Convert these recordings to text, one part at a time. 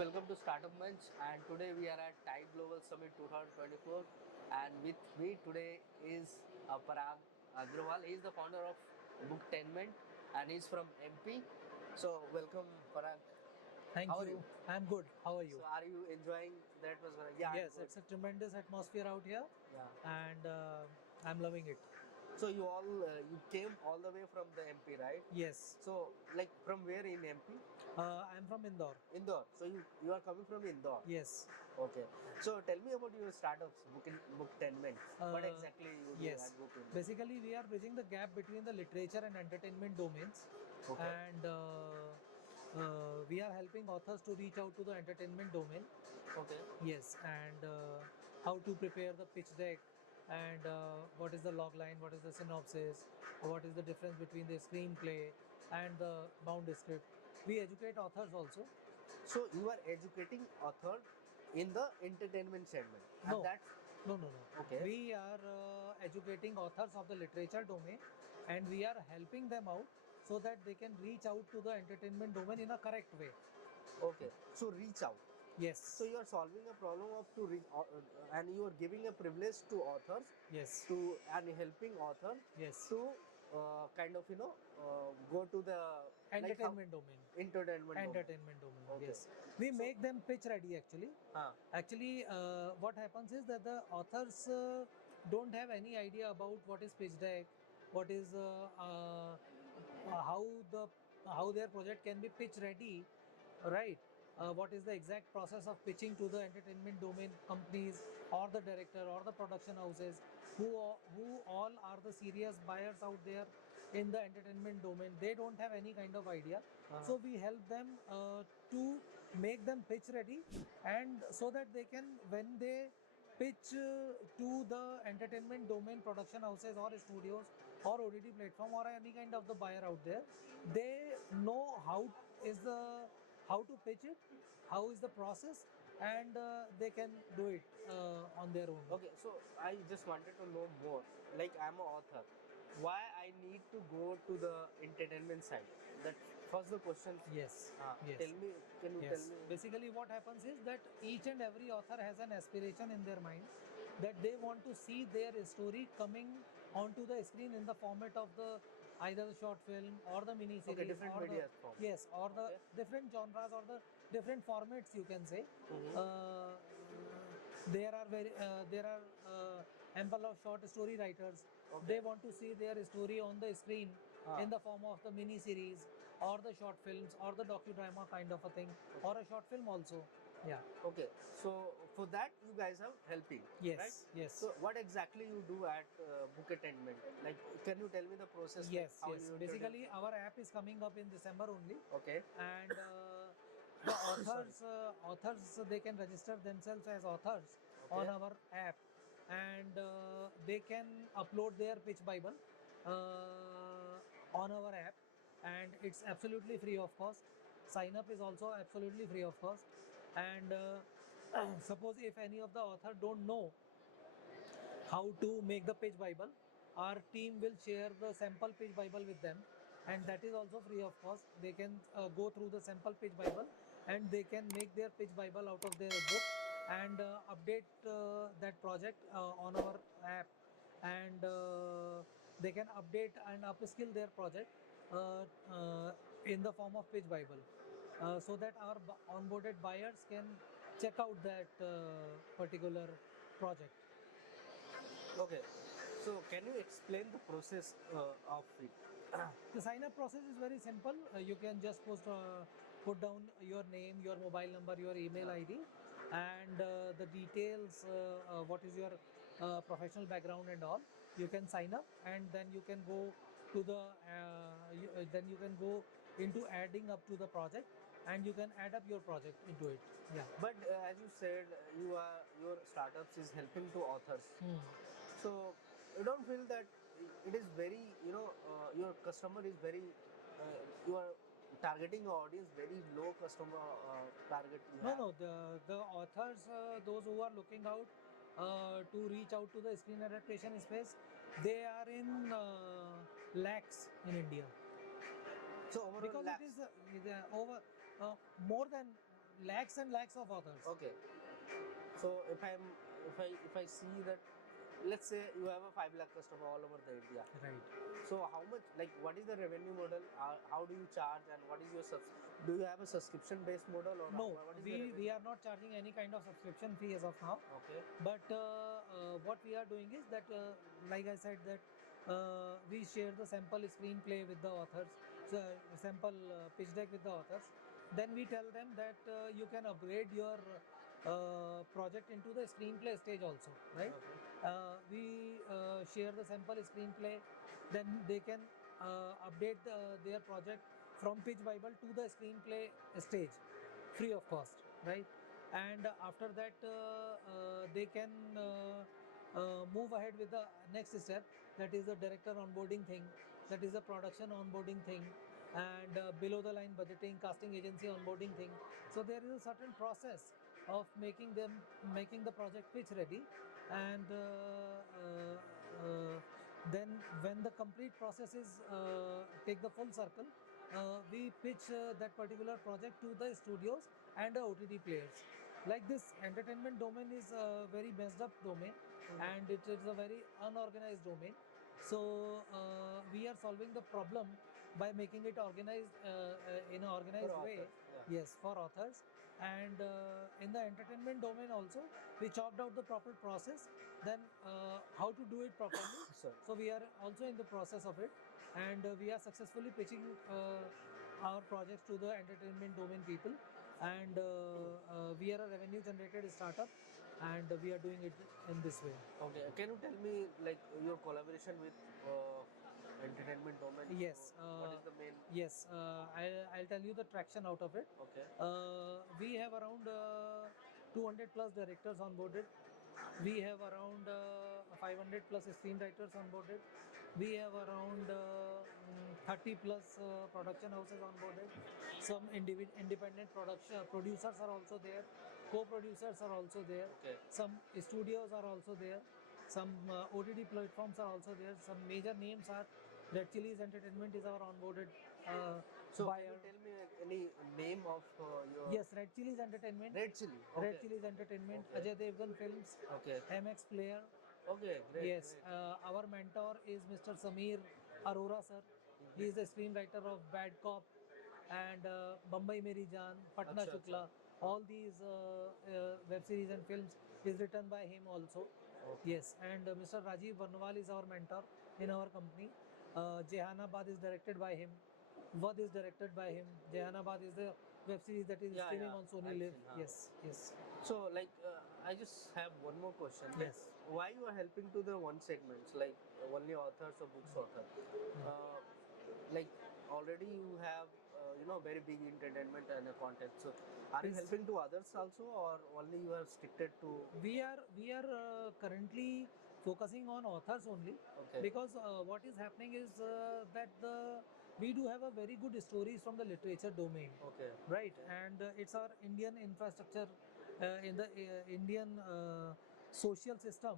welcome to Startup Munch, and today we are at Tide Global Summit 2024, and with me today is Parag Agrawal. He is the founder of Booktainment and he's from MP. So welcome, Parag. Thank How are you. you? I'm good. How are you? So are you enjoying the atmosphere? Yeah, I'm Yes, good. it's a tremendous atmosphere out here, Yeah. and I'm loving it. So you came all the way from the MP, right? Yes, So like from where in MP? I'm from Indore. Indore. So you are coming from Indore. Yes, Okay. So tell me about your startups, Booktainment. What uh, exactly you do at yes. Booktainment? Basically, we are bridging the gap between the literature and entertainment domains, Okay. and we are helping authors to reach out to the entertainment domain. Okay. Yes, and how to prepare the pitch deck, and what is the log line, what is the synopsis, what is the difference between the screenplay and the bound script. We educate authors also. So you are educating author in the entertainment segment, and No, that's no. okay. We are educating authors of the literature domain, and we are helping them out so that they can reach out to the entertainment domain in a correct way. Okay. So reach out. So Yes, you are solving a problem of to reach, and you are giving a privilege to authors yes, to and helping authors yes. to kind of go to the like how Entertainment domain. entertainment domain. Entertainment domain. Okay. Yes, we So make them pitch ready actually. huh. Actually, what happens is that the authors don't have any idea about what is pitch deck, what is how the how their project can be pitch ready, right? What is the exact process of pitching to the entertainment domain companies or the director or the production houses who all are the serious buyers out there in the entertainment domain. They don't have any kind of idea, so we help them to make them pitch ready, and so that they can, when they pitch to the entertainment domain production houses or studios or OTT platform or any kind of the buyer out there, they know is the how to pitch it, how is the process, and they can do it on their own. Okay, so I just wanted to know more. Like I'm an author, why I need to go to the entertainment side? That first the question. Yes, Tell yes. me, can you tell Yes, me? basically what happens is that each and every author has an aspiration in their mind that they want to see their story coming onto the screen in the format of the either the short film or the mini Okay, series different or the, media form. yes, or the Okay. different genres or the different formats, you can say. Mm-hmm. There are ample of short story writers. Okay. They want to see their story on the screen Ah. in the form of the mini series or the short films or the docudrama kind of a thing, or a short film also. Yeah. Okay, so for that you guys are helping, right? Yes, yes. So what exactly you do at Book Attainment? Like, can you tell me the process? Like Yes, how yes. you Basically, introduce? our app is coming up in December only, Okay. and the Sorry. authors they can register themselves as authors on Okay. our app, and they can upload their pitch bible on our app, and it's absolutely free of cost. Sign up is also absolutely free of cost, and suppose if any of the author don't know how to make the pitch bible, our team will share the sample pitch bible with them, and that is also free of cost. They can go through the sample pitch bible, and they can make their pitch bible out of their book, and update that project on our app, and they can update and upskill their project in the form of pitch bible, so that our onboarded buyers can check out that particular project. Okay. So can you explain the process of it? The sign up process is very simple. You can just put down your name, your mobile number, your email ID, and the details. What is your professional background and all. You can sign up, and then you can go to the. Then you can go into adding up to the project, and you can add up your project into it. Yeah. But as you said, your startups is helping to authors. Hmm. So you don't feel that it is very your customer is very you are targeting your audience very low customer target you No, have. no. The authors, those who are looking out to reach out to the screen adaptation space, they are in lakhs in India, So overall because it is lakhs. over more than lakhs and lakhs of authors. Okay. So if I see that, let's say you have a 5 lakh customer all over the India. Right. So how much, like, what is the revenue model? How do you charge, and what is your do you have a subscription based model, or No, what is the we revenue? are not charging any kind of subscription fee as of now. Okay. But what we are doing is that, like I said, that we share the sample screenplay with the authors, so sample pitch deck with the authors. Then we tell them that you can upgrade your project into the screenplay stage also, right? Okay. We share the sample screenplay, then they can update their project from Pitch Bible to the screenplay stage, free of cost, right? And after that, they can move ahead with the next step, that is the director onboarding thing, that is the production onboarding thing, and below the line budgeting, casting agency onboarding thing. So there is a certain process of making the project pitch ready, and then when the complete process is take the full circle, we pitch that particular project to the studios and the OTT players. Like this, entertainment domain is a very messed up domain, and it is a very unorganized domain. So we are solving the problem by making it organized in an organized For way. authors, yeah. Yes, for authors. And in the entertainment domain also, we chopped out the proper process. Then how to do it properly. Sorry. So we are also in the process of it, and we are successfully pitching our projects to the entertainment domain people. And we are a revenue generated startup, and we are doing it in this way. Okay. Can you tell me, like, your collaboration with entertainment domain? Yes. So what is the main? Yes. I'll tell you the traction out of it. Okay. We have around 200 plus directors onboarded. We have around 500 plus screenwriters onboarded. We have around 30 plus production houses onboarded. Some independent production producers are also there. Co-producers are also there. Okay. Some studios are also there. Some OTT platforms are also there. Some major names are Red Chillies Entertainment is our onboarded So can buyer. you tell me any name of your? Yes, Red Chillies Entertainment. Red Chilli. Okay. Red Chillies Entertainment, Okay. Ajay Devgan Films, Okay. MX Player. Okay. Great. Yes, Great. our mentor is Mr. Sameer Arora sir. He is the screenwriter of Bad Cop and Bombay Meri Jaan, Patna Acha, Shukla. acha. All these web series and films is written by him also. Okay. Yes, and Mr. Rajiv Varnwal is our mentor in our company. Jehanabad is directed by him. Vad is directed by him. Jehanabad is the web series that is Yeah, streaming yeah, on Sony I've Live. seen, huh. Yes, yes. So, like, I just have one more question. Like, Yes. why you are helping to the one segments, like only authors or books author? Like, already you have, very big entertainment and a content. So, are you Yes. helping to others also, or only you are restricted to? We are currently focusing on authors only, Okay. because what is happening is that we do have a very good stories from the literature domain, Okay. right? And it's our Indian infrastructure in the Indian social system.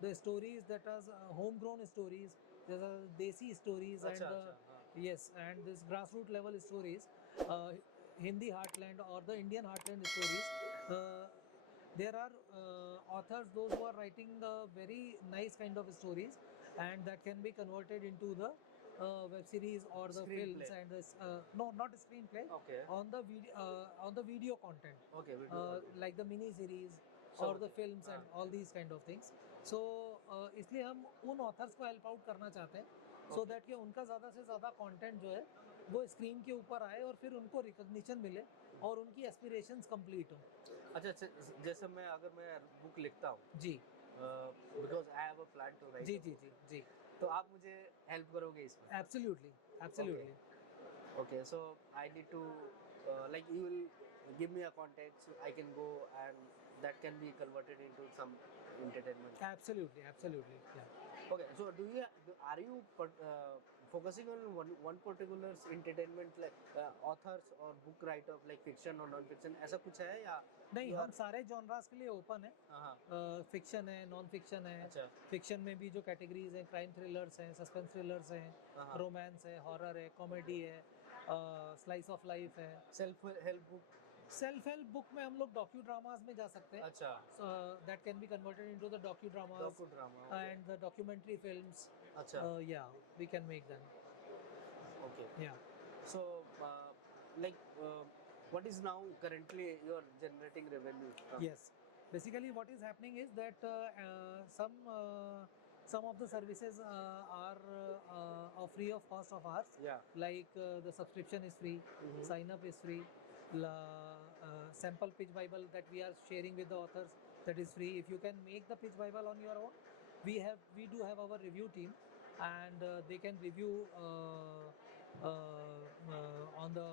The stories that are homegrown stories, there are desi stories, Acha, and acha, huh. yes, and this grassroots level stories, uh, Hindi heartland or the Indian heartland stories. There are authors, those who are writing very nice kind of stories, and that can be converted into the web series or the films, Screenplay. and this no, not a screenplay, Okay. on the video content, Okay. We do. Content. like the mini series So, और the okay. films and all these kind of things. So इसलिए हम उन authors को help out करना चाहते हैं, so Okay. that कि उनका ज़्यादा से ज़्यादा content जो है वो स्क्रीन के ऊपर आए, और फिर उनको रिकॉग्निशन मिले और उनकी एस्पिरेशंस कंप्लीट हो. अच्छा, जैसे अगर मैं बुक लिखता हूँ, जी because I have a plan to write. जी जी जी जी. तो आप मुझे हेल्प करोगे इसमें? Absolutely absolutely. Okay, so I need to, like, you will give me a contact, so I can go and that can be converted into some entertainment. Absolutely, absolutely. Yeah. Okay, so are you focusing on one particular entertainment, like authors or book writer, like fiction or non-fiction, ऐसा कुछ है या? नहीं, you हम are- सारे genres के लिए open है. हाँ. फिक्शन है, नॉन फिक्शन है. अच्छा. फिक्शन में भी जो कैटेगरीज हैं, क्राइम थ्रिलर्स हैं, सस्पेंस थ्रिलर्स हैं, हाँ. रोमांस है, हॉरर है, कॉमेडी है, स्लाइस ऑफ लाइफ है. Self help book. Self help book में हम लोग डॉक्यू ड्रामास में जा सकते हैं. अच्छा. So that can be converted into the docudramas Docudrama. Okay. and the documentary films. Acha. Yeah, we can make them. Okay. Yeah. So, like, what is now currently your generating revenue from? Yes. Basically, what is happening is that some of the services are free of cost of ours. Yeah. Like the subscription is free, sign up is free, sample pitch bible that we are sharing with the authors, that is free. If you can make the pitch bible on your own, we do have our review team, and they can review on the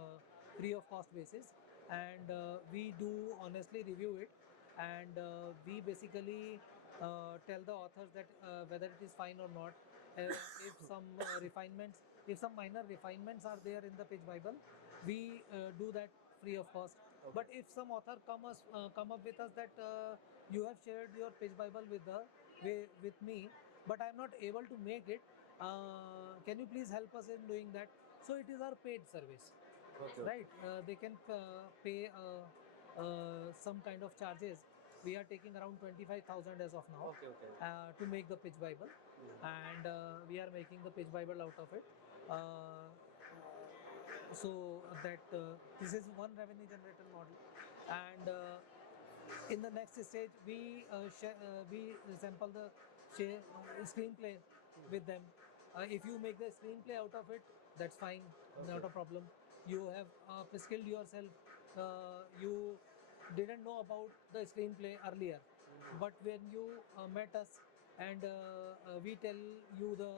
free of cost basis, and we do honestly review it, and we basically tell the authors that whether it is fine or not. If some if some minor refinements are there in the pitch bible, we do that free of cost. Okay. But if some author come up with us that you have shared your pitch bible with me, but I am not able to make it, can you please help us in doing that? So it is our paid service. Okay. Right, they can pay some kind of charges. We are taking around 25,000 as of now. Okay. Okay. To make the pitch bible, and we are making the pitch bible out of it, so that this is one revenue generator model. And in the next stage, we sample the screenplay with them. If you make the screenplay out of it, that's fine, not Okay. a problem. You have skilled yourself. You didn't know about the screenplay earlier, but when you met us and we tell you the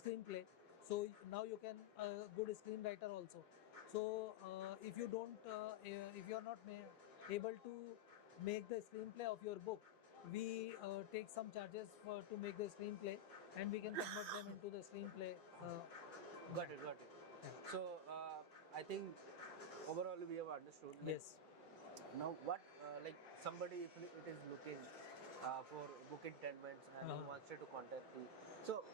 screenplay, so now you can good screenwriter also. So if you don't if you are not able to make the screenplay of your book, we take some charges to make the screenplay, and we can convert them into the screenplay. Got it. Got it. Yeah. So, I think overall we have understood. Like, Yes. Now, what like somebody if it is looking for book intendments and he wants you to contact you. So,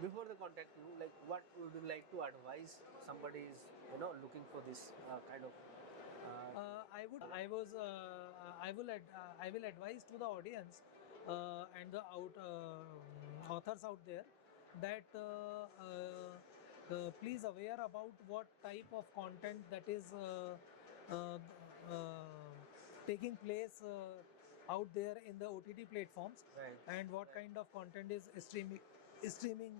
before they contact you, like what would you like to advise somebody is looking for this kind of? I will advise to the audience and the authors out there that please aware about what type of content that is uh, taking place out there in the OTT platforms, Right. and what kind of content is streaming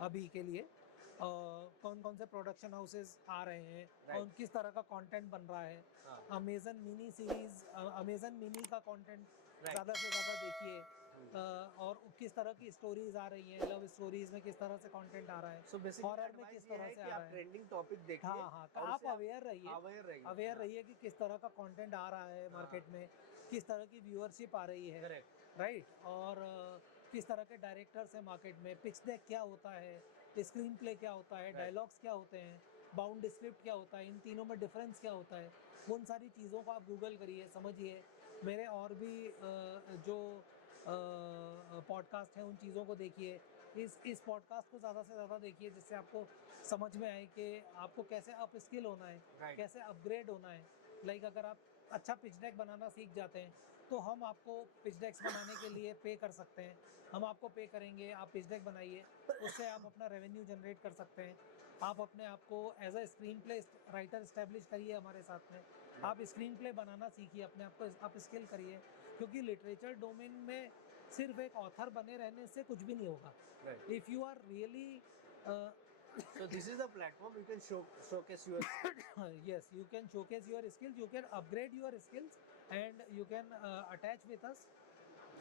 अभी के लिए कौन कौन से production houses आ रहे हैं, कौन किस तरह का कंटेंट बन रहा है. Amazon mini series, Amazon mini का कंटेंट ज़्यादा से ज़्यादा देखिए, और किस तरह की स्टोरीज आ रही हैं, लव स्टोरीज में किस तरह से कंटेंट आ रहा है, So basically, हॉरर में किस तरह से आ रहा है. ट्रेंडिंग टॉपिक देखिए. हाँ हाँ, और आप उससे अवेयर रहिए, अवेयर रहिए. अवेयर रहिए कि किस तरह का कंटेंट आ रहा है मार्केट में, किस तरह की व्यूअरशिप आ रही है. करेक्ट. राइट, और किस तरह के डायरेक्टर्स हैं मार्केट में, पिच डेक क्या होता है, स्क्रीन प्ले क्या होता है, डायलॉग्स क्या होते हैं, बाउंड स्क्रिप्ट क्या होता है, इन तीनों में डिफरेंस क्या होता है. उन सारी चीज़ों को आप गूगल करिए, समझिए. मेरे और भी जो पॉडकास्ट हैं उन चीज़ों को देखिए. इस पॉडकास्ट को ज़्यादा से ज़्यादा देखिए, जिससे आपको समझ में आए कि आपको कैसे अप स्किल होना है, कैसे अपग्रेड होना है. लाइक अगर आप अच्छा पिच डेक बनाना सीख जाते हैं, तो हम आपको पिच डेक्स बनाने के लिए पे कर सकते हैं. हम आपको पे करेंगे, आप पिच डेक बनाइए, उससे आप अपना रेवेन्यू जनरेट कर सकते हैं. आप अपने आप को as a screenplay writer establish करिए हमारे साथ में. आप स्क्रीन प्ले बनाना सीखिए, अपने आप को आप स्किल करिए, क्योंकि लिटरेचर डोमेन में सिर्फ एक ऑथर बने रहने से कुछ भी नहीं होगा. If you are really So this is the platform you can showcase your yes, you can showcase your skills, you can upgrade your skills, and you can attach with us.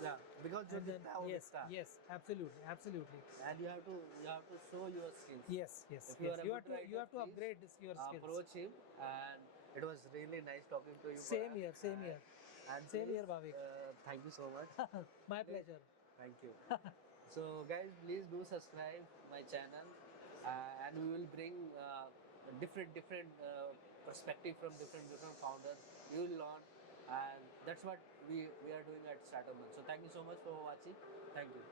Yeah, because And then, yes, star. yes, absolutely, absolutely. And you have to show your skills. Yes, yes, If yes. are a You good have to writer, please upgrade your skills. approach him, and it was really nice talking to you. Same Parag. here, same here. And Same please, here, Bhavik. Thank you so much. My pleasure. Thank you. So guys, please do subscribe my channel, and we will bring different perspective from different founders. You will learn, and that's what we are doing at Startup Month. So thank you so much for watching. Thank you.